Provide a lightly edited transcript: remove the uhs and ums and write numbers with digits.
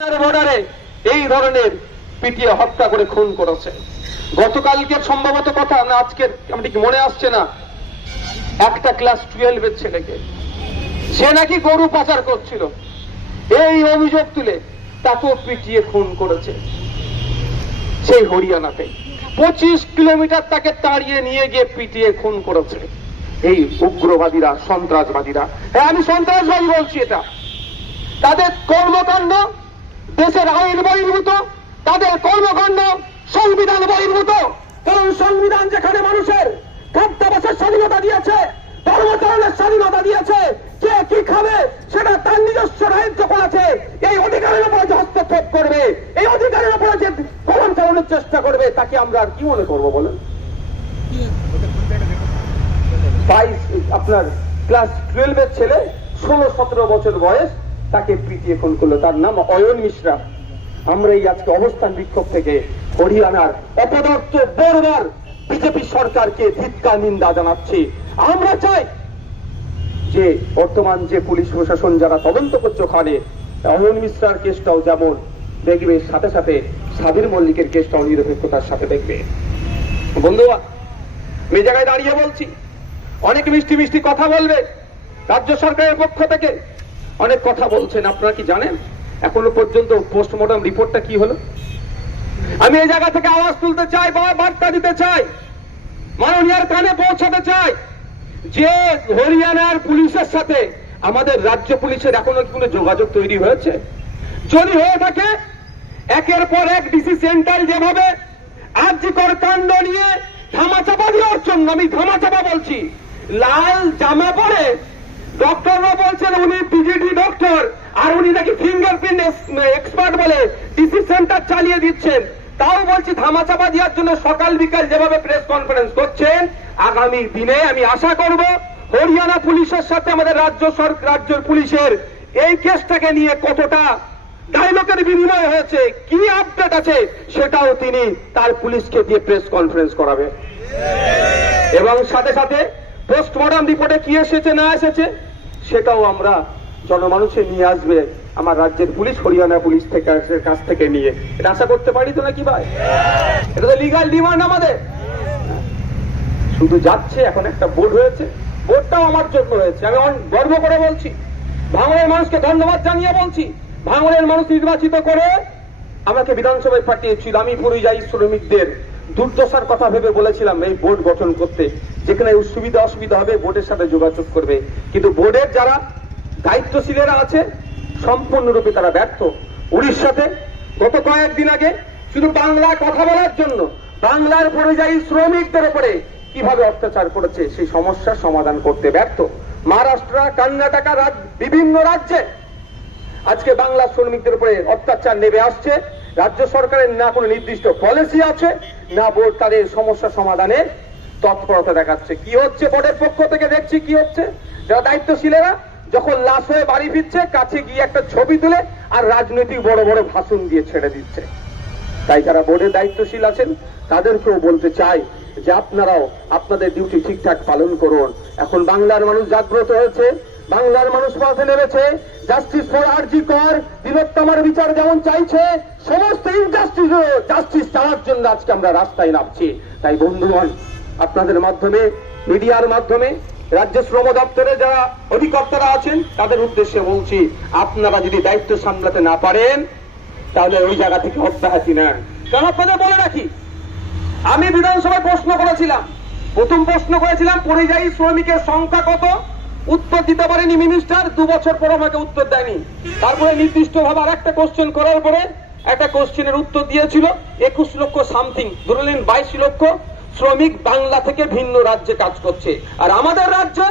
বর্ডারে এই ধরনের পিটিয়ে হত্যা করে খুন করেছে। গতকালকে সম্ভবত কথা না আজকের আমার ঠিক মনে আসছে না, একটা ক্লাস 12 এর ছেলেকে সে নাকি গরু পাচার করছিল, এই অভিযোগ তুলে তাকেও পিটিয়ে খুন করেছে সেই হরিয়ানাতে। 25 কিলোমিটার তাকে তাড়িয়ে নিয়ে গিয়ে পিটিয়ে খুন করেছে এই উগ্রবাদীরা, সন্ত্রাসবাদীরা। হ্যাঁ, আমি সন্ত্রাসবাদী বলছি, এটা তাদের কর্মকাণ্ড দেশের আইন বহির্ভূত, তাদের কর্মকাণ্ড সংবিধান বহির্ভূত। কারণ সংবিধান যেখানে মানুষের খাদ্যাভ্যাসের স্বাধীনতা দিয়েছে, ধর্মচরণের স্বাধীনতা দিয়েছে, কে কি খাবে সেটা তার নিজস্ব রাজ্য করেছে, এই অধিকারের উপরে যে হস্তক্ষেপ করবে, এই অধিকারের উপরে যে কলম চালানোর চেষ্টা করবে, তাকে আমরা আর কি মনে করবো বলেন? আপনার ক্লাস 12 এর ছেলে 16-17 বছর বয়স, তাকে পিটিয়ে খুন করলো। তার নাম অয়ন মিশ্রা। আমরা এই আজকে অবস্থান বিক্ষোভ থেকে হরিয়ানার অপদার্থ বর্বর বিজেপি সরকারকে ধিক্কার নিন্দা জানাচ্ছি। আমরা চাই যে বর্তমান যে পুলিশ প্রশাসন যারা তদন্ত করছে, ওখানে অয়ন মিশ্রার কেসটাও যেমন দেখবে, সাথে সাথে সাবির মল্লিকের কেসটাও নিরপেক্ষতার সাথে দেখবে। বন্ধুরা, এই জায়গায় দাঁড়িয়ে বলছি, অনেক মিষ্টি মিষ্টি কথা বলবে রাজ্য সরকারের পক্ষ থেকে, অনেক কথা বলছেন। আপনারা কি জানেন এখনো পর্যন্ত পোস্টমর্টম রিপোর্টটা কি হলো? আমি এই জায়গা থেকে আওয়াজ তুলতে চাই, বার্তা দিতে চাই, মাননীয়ার কানে পৌঁছাতে চাই যে হরিয়ানার পুলিশের সাথে আমাদের রাজ্য পুলিশের এখনো কোনো যোগাযোগ তৈরি হয়েছে? যদি হয়ে থাকে, একের পর এক ডিসি সেন্ট্রাল যেভাবে আর্যিকর কাণ্ড নিয়ে ধামাচাপা দেওয়ার জন্য, আমি ধামাচাপা বলছি, লাল জামা পরে ডক্টররা বলছেন উনি পিজিডি ডক্টর, আর উনি নাকি ফিঙ্গারপ্রিন্ট এক্সপার্ট বলে ডিসি সেন্টার চালিয়ে দিচ্ছেন। তাও বলছি, ধামাচাপা দেওয়ার জন্য সকাল বিকাল যেভাবে প্রেস কনফারেন্স করছেন, আগামী দিনে আমি আশা করব হরিয়ানা পুলিশের সাথে আমাদের রাজ্যের পুলিশের এই কেসটাকে নিয়ে কতটা ডায়লগের বিনিময় হয়েছে, কি আপডেট আছে, সেটাও তিনি তার পুলিশকে দিয়ে প্রেস কনফারেন্স করাবে। এবং সাথে সাথে পোস্টমর্টম রিপোর্টে কি এসেছে না এসেছে সেটাও আমরা জনমানুষে নিয়ে আসবে আমার রাজ্যের পুলিশ, হরিয়ানা পুলিশ কাছ থেকে নিয়ে। এটা আশা করতে পারি তো নাকি ভাই? এটা তো লিগাল ডিমান্ড আমাদের। শুধু যাচ্ছে, এখন একটা বোর্ড হয়েছে, বোর্ডটাও আমার জন্য হয়েছে, আমি গর্ব করে বলছি, ভাঙড়ের মানুষকে ধন্যবাদ জানিয়ে বলছি। ভাঙড়ের মানুষ নির্বাচিত করে আমাকে বিধানসভায় পাঠিয়েছিল। আমি পরিযায়ী শ্রমিকদের দুর্দশার কথা ভেবে বলেছিলাম এই বোর্ড গঠন করতে, যেখানে সুবিধা অসুবিধা হবে বোর্ডের সাথে যোগাযোগ করবে। কিন্তু বোর্ডের যারা দায়িত্বশীলেরা আছে সম্পূর্ণরূপে তারা ব্যর্থ। উড়িষ্যাতে গত কয়েকদিন আগে শুধু বাংলা কথা বলার জন্য বাংলার পরিযায়ী শ্রমিকদের উপরে কিভাবে অত্যাচার করেছে সেই সমস্যার সমাধান করতে ব্যর্থ। মহারাষ্ট্র, কর্ণাটক, বিভিন্ন রাজ্যে আজকে বাংলা শ্রমিকদের উপরে অত্যাচার নেমে আসছে। রাজ্য সরকারের না কোনো নির্দিষ্ট পলিসি আছে, না বোর্ড তাদের সমস্যা সমাধানে তৎপরতা দেখাচ্ছে। কি হচ্ছে বোর্ডের পক্ষ থেকে দেখছি কি হচ্ছে, যারা দায়িত্বশীলেরা যখন লাশ হয়ে বাড়ি ফিরছে, কাছে গিয়ে একটা ছবি তুলে আর রাজনৈতিক বড় বড় ভাষণ দিয়ে ছেড়ে দিচ্ছে। তাই যারা বোর্ডের দায়িত্বশীল আছেন তাদেরকেও বলতে চাই যে আপনারাও আপনাদের ডিউটি ঠিকঠাক পালন করুন। এখন বাংলার মানুষ জাগ্রত হয়েছে, বাংলার মানুষ পথে নেমেছে। জাস্টিস ফর আরজি কর, তিলোত্তমার বিচার যেমন চাইছে, সমস্ত জাস্টিস চাওয়ার জন্য আজকে আমরা রাস্তায় নামছি। তাই বন্ধুগণ, আপনাদের মাধ্যমে, মিডিয়ার মাধ্যমে রাজ্য শ্রম দপ্তরে যারা অধিকর্তারা আছেন তাদের উদ্দেশ্যে বলছি, আপনারা যদি দায়িত্ব সামলাতে না পারেন তাহলে ওই জায়গা থেকে অব্যাহতি নেন। কারণ আপনাদের বলে রাখি, আমি বিধানসভায় প্রশ্ন করেছিলাম, প্রথম প্রশ্ন করেছিলাম পরিযায়ী শ্রমিকের সংখ্যা কত, উত্তর দিতে পারেনি মিনিস্টার। 2 বছর পর আমাকে উত্তর দেয়নি। তারপরে নির্দিষ্ট ভাবে আর একটা কোশ্চেন করার পরে একটা কোশ্চেনের উত্তর দিয়েছিল 21 লক্ষ সামথিং, ধরে নিন 22 লক্ষ শ্রমিক বাংলা থেকে ভিন্ন রাজ্যে কাজ করছে। আর আমাদের রাজ্যে